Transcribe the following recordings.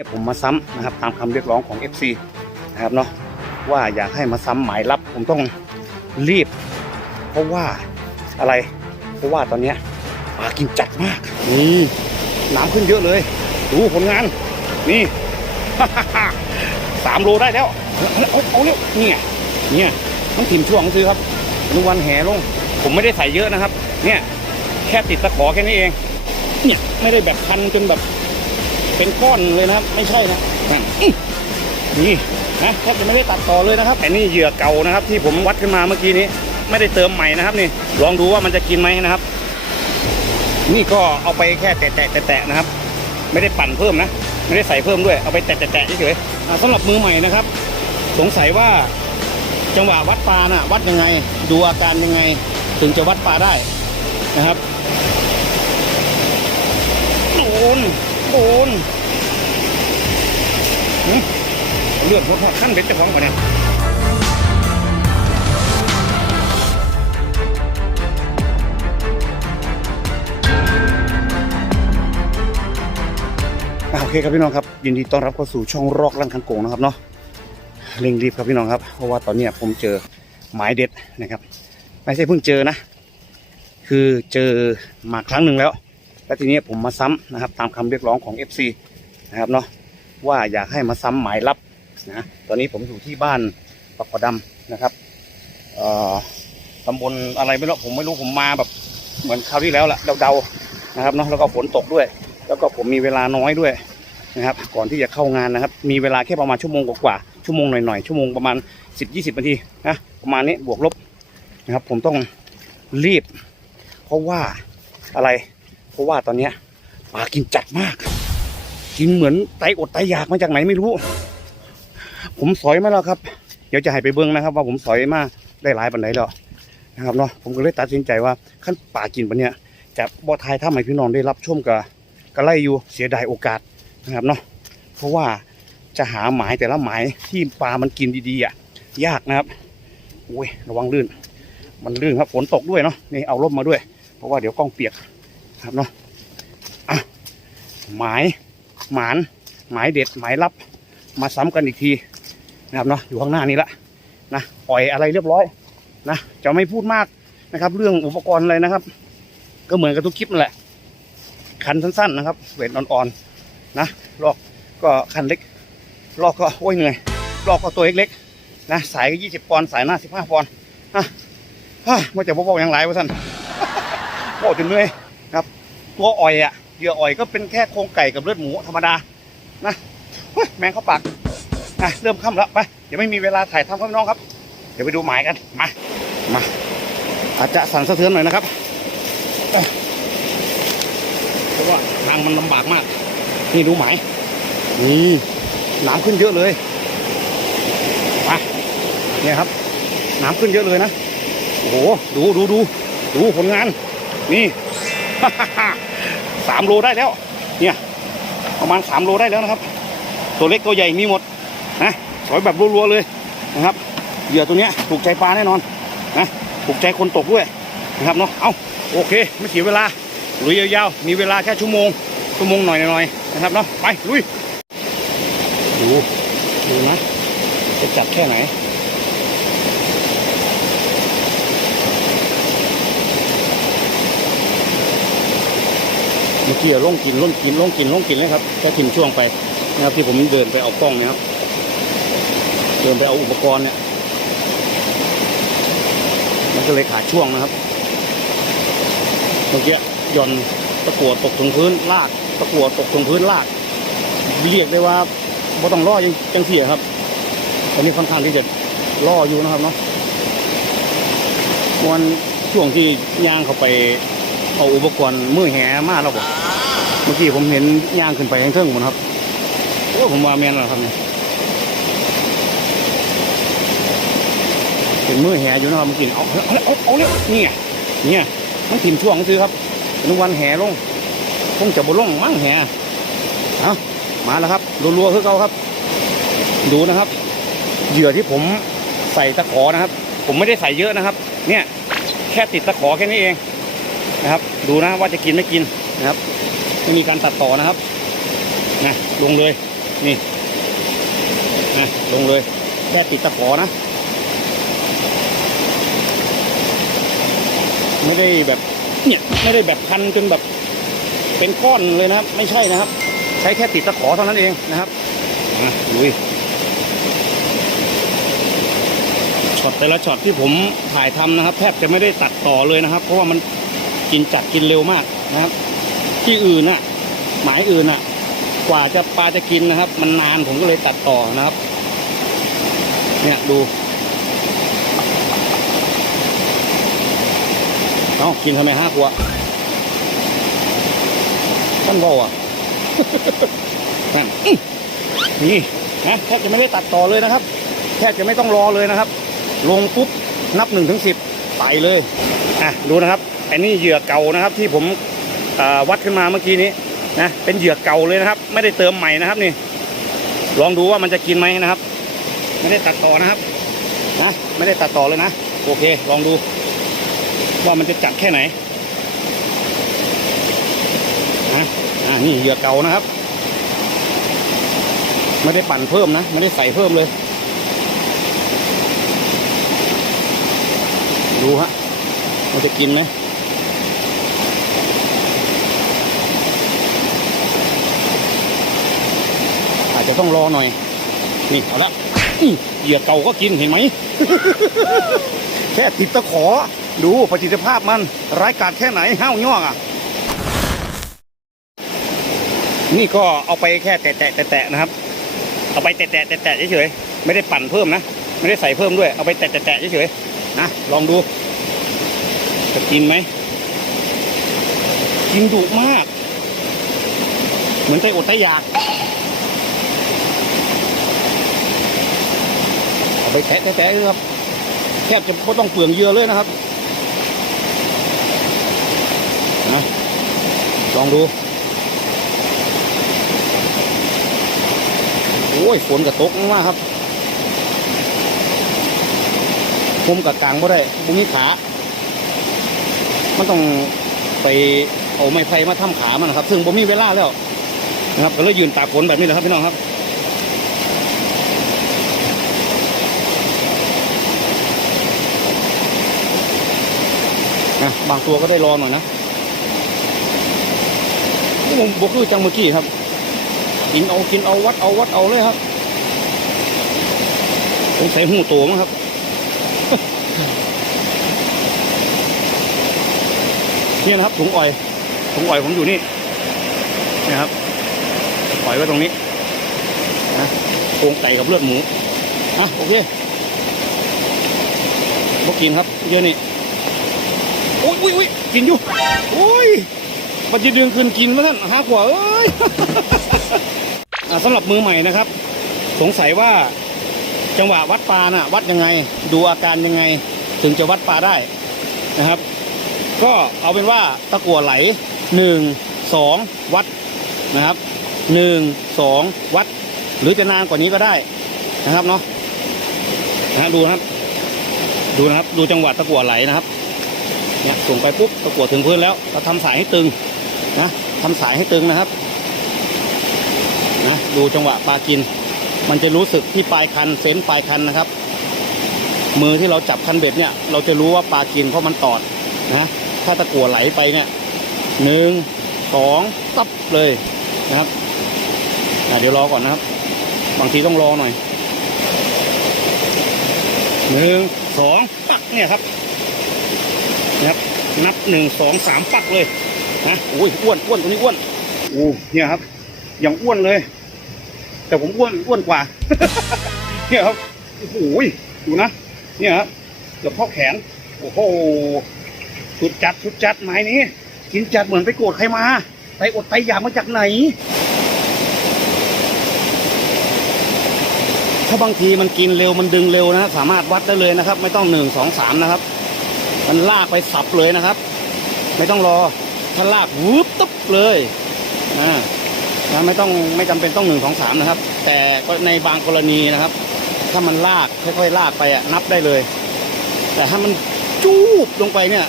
เนี่ยผมมาซ้ำนะครับตามคำเรียกร้องของ FC นะครับเนาะว่าอยากให้มาซ้ำหมายรับผมต้องรีบ เพราะว่าอะไร เพราะว่าตอนเนี้ยปลากินจัดมากนี่น้ำขึ้นเยอะเลย ดูผลงานนี่ สามโลได้แล้วเอาเอาเร็วเนี่ยเนี่ยต้องถิ่มช่วงซื้อครับอนุวันแห่ลง ผมไม่ได้ใส่เยอะนะครับ เนี่ยแค่ติดตะขอแค่นี้เอง เนี่ยไม่ได้แบบพันจนแบบ เป็นก้อนเลยนะครับ ไม่ใช่นะนั่นอื้อนี่นะแทบจะไม่ได้ตัดต่อเลยนะครับแต่นี่เหยื่อเก่านะครับ ที่ผมวัดขึ้นมาเมื่อกี้นี้ ไม่ได้เติมใหม่นะครับนี่ ลองดูว่ามันจะกินไหมนะครับ นี่ก็เอาไปแค่แตะแตะแตะแตะนะครับ ไม่ได้ปั่นเพิ่มนะ ไม่ได้ใส่เพิ่มด้วย เอาไปแตะแตะแตะเฉยๆอ่าสำหรับมือใหม่นะครับ สงสัยว่าจังหวะวัดปลาน่ะวัดยังไง ดูอาการยังไง ถึงจะวัดปลาได้นะครับโดน โดนเลือดหัวขั้นเบ็ดเจ้าของก่อนเนี่ยอ่าโอเคครับพี่น้องครับยินดีต้อนรับเข้าสู่ช่องรอกลังคังโกงนะครับเนาะเร่งรีบครับพี่น้องครับ เพราะว่าตอนนี้ผมเจอหมายเด็ดนะครับ ไม่ใช่เพิ่งเจอนะ คือเจอมาครั้งหนึ่งแล้ว แล้วทีนี้ผมมาซ้ำนะครับตามคำเรียกร้องของ FC นะครับเนาะว่าอยากให้มาซ้ำหมายรับนะตอนนี้ผมอยู่ที่บ้านปักกระดำนะครับเอ่อตำบลอะไรไม่รู้ผมไม่รู้ผมมาแบบเหมือนคราวที่แล้วละเดาๆนะครับเนาะแล้วก็ฝนตกด้วย แล้วก็ผมมีเวลาน้อยด้วยนะครับ ก่อนที่จะเข้างานนะครับ มีเวลาแค่ประมาณชั่วโมงกว่าๆชั่วโมงหน่อยๆชั่วโมงประมาณ 10-20นาทีนะประมาณนี้บวกลบนะครับ ผมต้องรีบ เพราะว่าอะไร ราะว่าตอนเนี้ยปลากินจัดมาก กินเหมือนไตอดไตอยากมาจากไหนไม่รู้ ผมสอยมาแล้วครับ เดี๋ยวจะให้ไปเบิ้งนะครับ ว่าผมสอยมาได้หลายปันไหนแล้วนะครับเนาะผมก็เลยตัดสินใจว่าขั้นป่ากินปะเนี่ยจะบ่ทายถ้าให้พี่น้องได้รับชมกับก็ไล่อยู่เสียดายโอกาสนะครับเนาะเพราะว่าจะหาหมายแต่ละหมายที่ปลามันกินดีๆอะยากนะครับโอ้ยระวังลื่น มันลื่นครับฝนตกด้วยเนาะนี่เอาร่มมาด้วย เพราะว่าเดี๋ยวกล้องเปียก ครับเนาะอะหมายหมานหมายเด็ดหมายลับมาซ้ำกันอีกทีนะครับเนาะอยู่ข้างหน้านี้ละนะปล่อยอะไรเรียบร้อยนะจะไม่พูดมากนะครับ เรื่องอุปกรณ์อะไรนะครับ ก็เหมือนกับทุกคลิปนั่นแหละ คันสั้นๆนะครับเวทอ่อนๆนะลอกก็คันเล็กลอกก็โอ้ยเหนื่อยลอกก็ตัวเล็กๆนะสายก็ยี่สิบปอนด์สายหน้าสิบห้าปอนด์นะฮ่าว่าจะบอกอย่างไรวะท่านบอกจนเหนื่อย ครับ ตัวอ่อยอะเหยื่ออ่อยก็เป็นแค่โครงไก่กับเลือดหมูธรรมดานะแมงเข้าปากอะเริ่มค่ำแล้วไปเดี๋ยวไม่มีเวลาถ่ายทำครับพี่น้องครับ เดี๋ยวไปดูหมายกันมามาอาจจะสั่นสะเทือนหน่อยนะครับเอ้ยเพราะว่าทางมันลำบากมาก นี่ดูหมายนี่น้ำขึ้นเยอะเลยมาเนี่ยครับน้ำขึ้นเยอะเลยนะโอ้โหดูดูดูดูผลงาน นี่ สามโลได้แล้ว เนี่ย ประมาณสามโลได้แล้วนะครับ ตัวเล็กตัวใหญ่มีหมดนะสอยแบบรัวๆเลยนะครับเหยื่อตัวเนี้ยถูกใจปลาแน่นอนนะถูกใจคนตกด้วยนะครับเนาะเอาโอเค ไม่เสียเวลาลุยยาวๆมีเวลาแค่ชั่วโมงชั่วโมงหน่อยๆนะครับเนาะไปลุยดูดูนะจะจับแค่ไหน เมื่อกี้ล่งกินล่นกินล่งกินล่งกินเลยครับแค่กินช่วงไปนะครับที่ผมเดินไปเอากล้องเนี่ยครับ เดินไปเอาอุปกรณ์เนี่ย มันก็เลยขาดช่วงนะครับเมื่อกี้ย่อนตะกัวตกถึงพื้นลากตะกัวตกถึงพื้นลาก เรียกได้ว่าบ่ต้องล่อยังจังเสียครับตอนนี้ค่อนข้างที่จะล่ออยู่นะครับเนาะวันช่วงที่ย่างเข้าไปเอาอุปกรณ์มือแหมาแล้วบ่เมื่อกี้ผมเห็นย่างขึ้นไปข้งเทิงหมดครับโอ้ผมว่าแมนแล้วครับเนี่ยเป็นมือแหอยู่นะครับเมื่อกี้เอาเอาเอาเอาเลยนี่ไงนี่ไงมันถิ่มช่วงซื้อครับเป็นวันแหลงคงจะบ่ลงมั้งแหเอามาแล้วครับรัวๆคือเขาครับ ดูนะครับ เหยื่อที่ผมใส่ตะขอนะครับ ผมไม่ได้ใส่เยอะนะครับ เนี่ยแค่ติดตะขอแค่นี้เองนะครับ ดูนะว่าจะกินไม่กินนะครับ ไม่มีการตัดต่อนะครับนะลงเลยนี่นะลงเลยแค่ติดตะขอนะ ไม่ได้แบบเนี่ยไม่ได้แบบพันจนแบบเป็นก้อนเลยนะครับ ไม่ใช่นะครับ ใช้แค่ติดตะขอเท่านั้นเองนะครับอะลุยช็อตแต่ละช็อตที่ผมถ่ายทำนะครับ แทบจะไม่ได้ตัดต่อเลยนะครับ เพราะว่ามันกินจัดกินเร็วมากนะครับ ที่อื่นน่ะ หมายอื่นน่ะ กว่าจะปลาจะกินนะครับ มันนานผมก็เลยตัดต่อนะครับ เนี่ยดูเอากินทำไมห้าขวดต้นเบาอะนั่นนี่นะแทบจะไม่ได้ตัดต่อเลยนะครับ แทบจะไม่ต้องรอเลยนะครับ ลงปุ๊บนับหนึ่งถึงสิบไปเลย อะ ดูนะครับ อันนี้เหยื่อเก่านะครับ ที่ผม วัดขึ้นมาเมื่อกี้นี้นะเป็นเหยื่อเก่าเลยนะครับ ไม่ได้เติมใหม่นะครับนี่ลองดูว่ามันจะกินไหมนะครับ ไม่ได้ตัดต่อนะครับนะไม่ได้ตัดต่อเลยนะโอเค ลองดู ว่ามันจะจัดแค่ไหนนะอ่านี่เหยื่อเก่านะครับ ไม่ได้ปั่นเพิ่มนะ ไม่ได้ใส่เพิ่มเลย ดูฮะมันจะกินไหม จะต้องรอหน่อย นี่เอาละเหยื่อเก่าก็กินเห็นไหม แค่ติดตะขอ ดูประสิทธิภาพมัน ร้ายกาจแค่ไหนห้าวย่องอะ นี่ก็เอาไปแค่แตะแตะแตะนะครับ เอาไปแตะแตะแตะเฉยๆไม่ได้ปั่นเพิ่มนะ ไม่ได้ใส่เพิ่มด้วย เอาไปแตะแตะแตะเฉยๆนะลองดู จะกินไหมกินดุมาก เหมือนใจอดใจอยาก เอา ไปแตะแตะเลยครับแทบจะไม่ต้องเปลืองเยื่อเลยนะครับนะลองดูโอ้ยฝนกับตกมากครับผมกับกลางบ่ได้บุมีขามันต้องไปเอาไม้ไผ่มาทำขามันนะครับ ซึ่งผมมีเวลาแล้วนะครับ ก็เลยยืนตากฝนแบบนี้แหละครับพี่น้องครับ นะบางตัวก็ได้รอหน่อยนะนี่ผมบคือจังเมื่อกี้ครับ กินเอากินเอาวัดเอาวัดเอาเลยครับผมใส่หูโตมั้งครับเนี่นะครับถุงอ้อยถุงอ้อยผมอยู่นี่นี่ครับปล่อยไว้ตรงนี้นะโครงไก่กับเลือดหมูอะโอเคพวกกินครับเยอะนี่ อ้ยโอ้ยโอ้ยกินอยู่โอ้ยมันจะดึงคืนกินแล้วท่านหาขวาเอ้ยอ่าสำหรับมือใหม่นะครับ สงสัยว่าจังหวะวัดปลาน่ะ วัดยังไง ดูอาการยังไง ถึงจะวัดปลาได้นะครับ ก็เอาเป็นว่าตะกั่วไหลหนึ่งสองวัดนะครับหนึ่งสองวัด หรือจะนานกว่านี้ก็ได้นะครับเนาะนะฮะดูนะครับ ดูนะครับ ดูจังหวะตะกั่วไหลนะครับ เนี่ยส่งไปปุ๊บตะกั่วถึงพื้นแล้วเราทำสายให้ตึงนะทำสายให้ตึงนะครับนะดูจังหวะปลากิน มันจะรู้สึกที่ปลายคันเซนปลายคันนะครับ มือที่เราจับคันเบ็ดเนี่ยเราจะรู้ว่าปลากินเพราะมันตอดนะถ้าตะกั่วไหลไปเนี่ยหนึ่งสองตับเลยนะครับอะเดี๋ยวรอก่อนนะครับ บางทีต้องรอหน่อยหนึ่งสองปักเนี่ยครับ นะครับ นับหนึ่งสองสามปักเลยนะโอ้ยอ้วนอ้วนตัวนี้อ้วนโอ้เนี่ยครับ อย่างอ้วนเลย แต่ผมอ้วนอ้วนกว่า เนี่ยครับโอ้โหดูนะเนี่ยครับเกือบเท่าแขนโอ้โหสุดจัดสุดจัดไม้นี้กินจัดเหมือนไปโกรธใครมาไปอดไปอยากมาจากไหน ถ้าบางทีมันกินเร็วมันดึงเร็วนะ สามารถวัดได้เลยนะครับ ไม่ต้องหนึ่งสองสามนะครับ มันลากไปสับเลยนะครับ ไม่ต้องรอถ้าลากวูบตึ๊บเลยนะไม่ต้องไม่จำเป็นต้องหนึ่งสองสามนะครับ แต่ในบางกรณีนะครับ ถ้ามันลากค่อยๆลากไปอะนับได้เลย แต่ถ้ามันจูบลงไปเนี่ย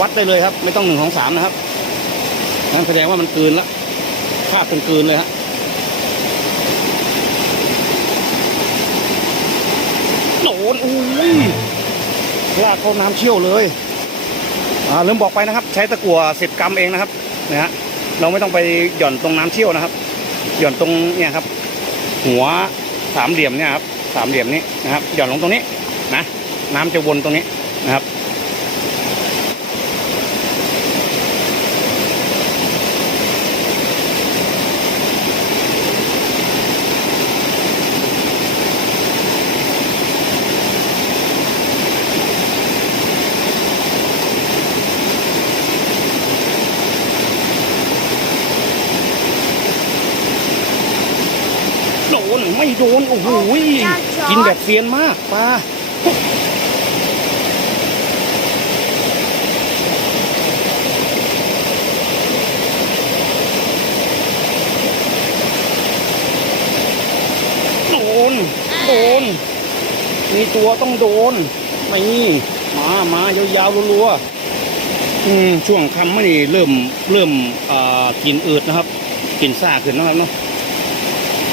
วัดได้เลยครับ ไม่ต้องหนึ่งสองสามนะครับนั่นแสดงว่ามันกืนแล้วภาพเป็นกืนเลยฮะโดนอุ้ย เข้าน้ำเชี่ยวเลยอ่าลืมบอกไปนะครับ ใช้ตะกั่วสิบกรัมเองนะครับนะฮะเราไม่ต้องไปหย่อนตรงน้ำเชี่ยวนะครับ หย่อนตรงเนี่ยครับ หัวสามเหลี่ยมเนี่ยครับสามเหลี่ยมนี้นะครับ หย่อนลงตรงนี้นะน้ำจะวนตรงนี้นะครับ โดนไม่โดน โอ้โหกิ นแบบเซียนมากปลาโดน โดน มีตัวต้องโดน ไม่มา มายาวๆรัวๆอืมช่วงคำไม่เริ่ม เริ่มอ่ากินอืดนะครับกินซ่าขึ้นนะครับเนาะ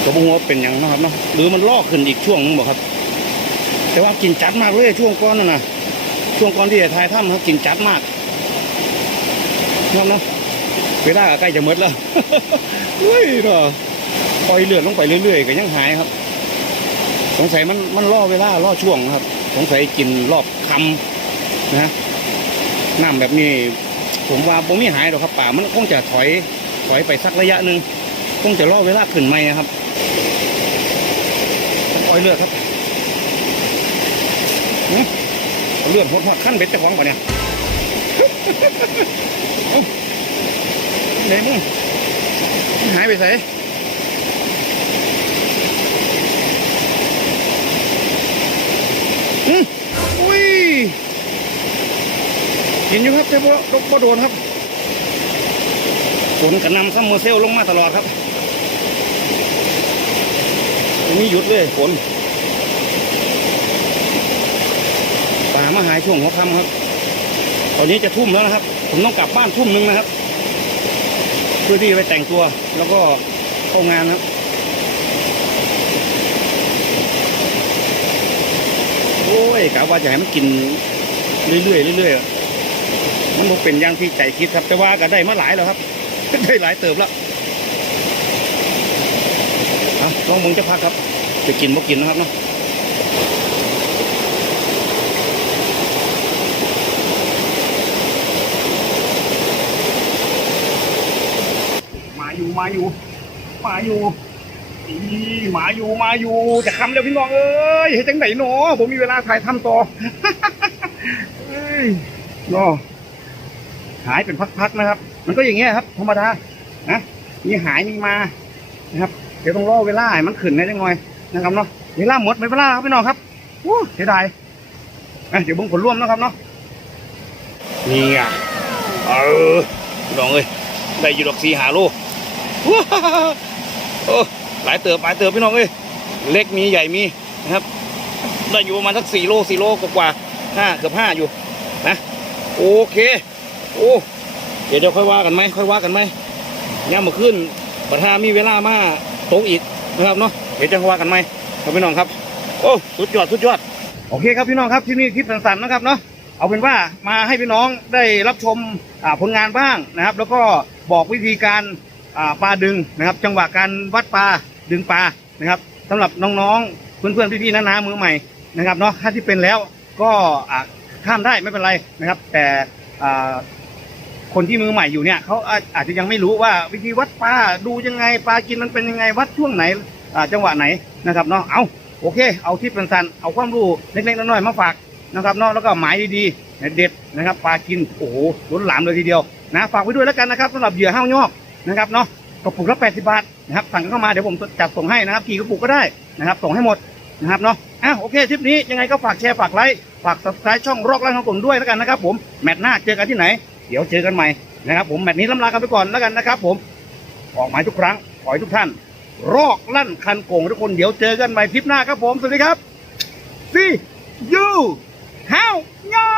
ก็บ่ฮู้ว่าเป็นหยังนะครับเนาะหรือมันลอกขึ้นอีกช่วงนึงบ่ครับ แต่ว่ากินจัดมากเลยช่วงก่อนนั่นนะช่วงก่อนที่จะทายถ้ำครับกินจัดมากนาะเนาะเวลาใกล้จะหมดแล้วเฮ้ยเนาะปล่อยเลือดลงไปเรื่อยๆก็ยังหายครับ สงสัยมันมันล่อเวลาล่อช่วงครับ สงสัยกินรอบคำนะน้ำแบบนี้ ผมว่าผมไม่หายหรอกครับป่ามันคงจะถอยถอยไปสักระยะหนึ่งคงจะรอเวลาขึ้นไหมครับ ปล่อยเลือดครับเอาเลือดหดหัวขั้นเบ็ดจะของปะเนี่ยเอ้าไหนมึงหายไปใส่อืมอุ้ยกินอยู่ครับแต่ว่าบ่โดนครับฝนกระหนำซัมเมอร์เซลลงมาตลอดครับ ม่หยุดเลยฝนป่ามาหายช่วงหัวค่ำครับ ตอนนี้จะทุ่มแล้วนะครับ ผมต้องกลับบ้านทุ่มหนึงนะครับ เพื่อที่จะไปแต่งตัว แล้วก็เข้างานครับโอ้ยกะว่าจะให้มันกินเรื่อยๆเรื่อยๆมันบ่เป็นอย่างที่ใจคิดครับ แต่ว่าก็ได้มาหลายแล้วครับ ได้หลายเติบแล้ว เอาลองมึงจะพักครับจะกินบ่กินนะครับเนาะมาอยู่มาอยู่มาอยู่อีมาอยู่มาอยู่จะคำแล้วพี่น้องเอ้ยเฮ้จังไหนหนอผมมีเวลาถ่ายทำต่อเอ้ยเนาะหายเป็นพักๆนะครับ มันก็อย่างเงี้ยครับ ธรรมดานะมีหายมีมานะครับ เดี๋ยวต้องรอเวลาให้มันขึ้นนะจังหน่อยนะครับเนาะเวลาหมดไม่เวลาครับพี่น้องครับวู้เสียดายเดี๋ยวเบุ้งผลร่วมนะครับเนาะนี่อะเออพี่น้องเอ้ยได้อยู่ดอกสีหาโลว้าวโอ้หลายเติบหลายเติบพี่น้องเอ้ยเล็กมีใหญ่มีนะครับได้อยู่ประมาณสักสี่โลสี่โลกว่าห้าเกือบห้าอยู่นะโอเค โอ้เดี๋ยวเดี๋ยวค่อยว่ากันไหมค่อยว่ากันไหมย่ามาขึ้นประธานมีเวลามา ตกอีกนะครับเนาะเดี๋ยวจะว่ากันไหมครับพี่น้องครับ โอ้สุดยอดสุดยอดโอเคครับพี่น้องครับที่นี่คลิปสั้นๆนะครับเนาะเอาเป็นว่ามาให้พี่น้องได้รับชมผลงานบ้างนะครับ แล้วก็บอกวิธีการปลาดึงนะครับ จังหวะการวัดปลาดึงปลานะครับสำหรับน้องๆเพื่อนๆพี่ๆน้าๆมือใหม่นะครับเนาะถ้าที่เป็นแล้วก็ข้ามได้ไม่เป็นไรนะครับ แต่ คนที่มือใหม่อยู่เนี่ยเขาอาจจะยังไม่รู้ว่าวิธีวัดปลาดูยังไงปลากินมันเป็นยังไงวัดช่วงไหนจังหวะไหนนะครับเนาะเอาโอเค เอาที่เป็นสันเอาความรู้เล็กๆน้อยๆมาฝากนะครับเนาะแล้วก็หมายดีๆเด็ดนะครับปลากินโอ้โหล้นหลามเลยทีเดียวนะฝากไว้ด้วยแล้วกันนะครับสำหรับเหยื่อห้าวยอกนะครับเนาะกระปุกละ80 บาทนะครับสั่งเข้ามาเดี๋ยวผมจัดส่งให้นะครับกี่กระปุกก็ได้นะครับส่งให้หมดนะครับเนาะอะโอเคทริปนี้ยังไงก็ฝากแชร์ฝากไลค์ฝาก subscribe ช่องรอกไลน์ของผมด้วยแล้วกันนะครับผมแมตช์หน้าเจอกันที่ไหน เดี๋ยวเจอกันใหม่นะครับผมแมตช์นี้ลำลากันไปก่อนแล้วกันนะครับ ผมออกหมายทุกครั้งขอให้ทุกท่าน รอกลั่นคันโกงทุกคนเดี๋ยวเจอกันใหม่ทริปหน้าครับผมสวัสดีครับ See you how ยอ